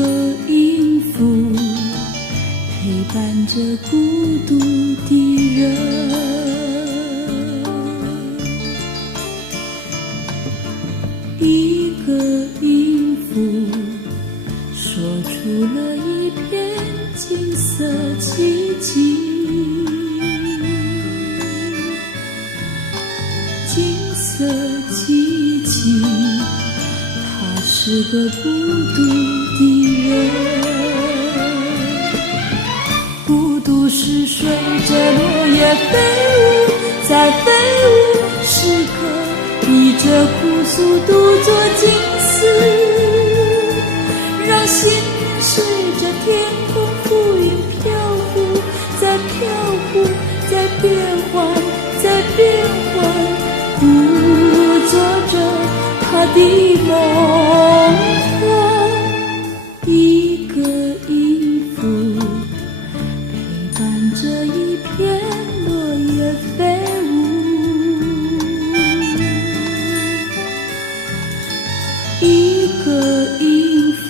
个音符陪伴着孤独的人，一个音符说出了一片金色奇迹，金色奇迹，他是个孤独的人。孤独是随着落叶飞舞，在飞舞时刻你这朴素独作静思，让心随着天空浮云飘忽，在飘忽，在变换，在变换，故作着他的梦幻。一个音符陪伴着一片落叶飞舞，一个音符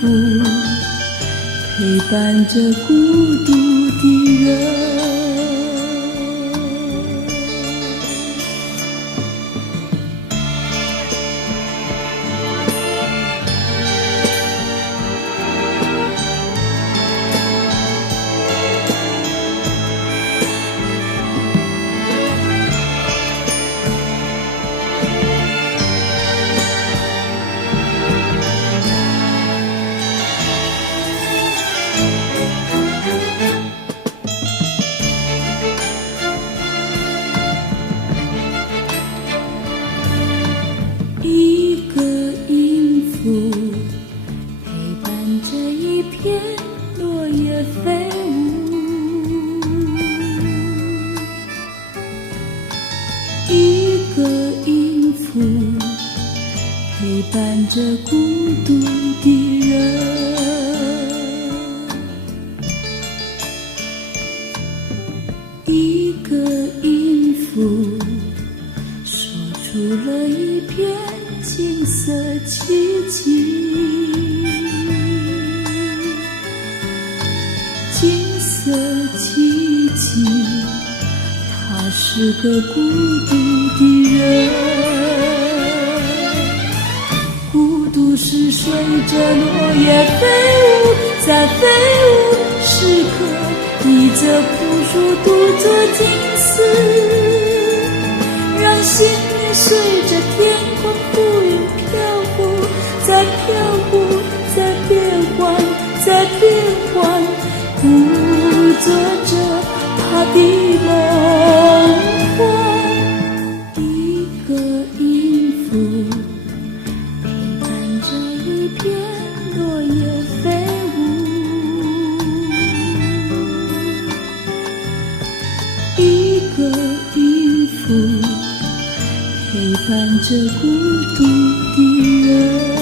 陪伴着孤独的人。一个音符陪伴着一片落叶飞舞，一个音符陪伴着孤独的人，一个音符说出了一片金色奇迹，金色奇迹，他是个孤独的人。孤独是随着落叶飞舞，在飞舞时刻你这朴素独作静思，让心随着天空浮云飘忽，在飘忽，在变换，在变换，故作着他的梦幻。一个音符陪伴着一片落叶飞舞，一个音符陪伴着孤独的人。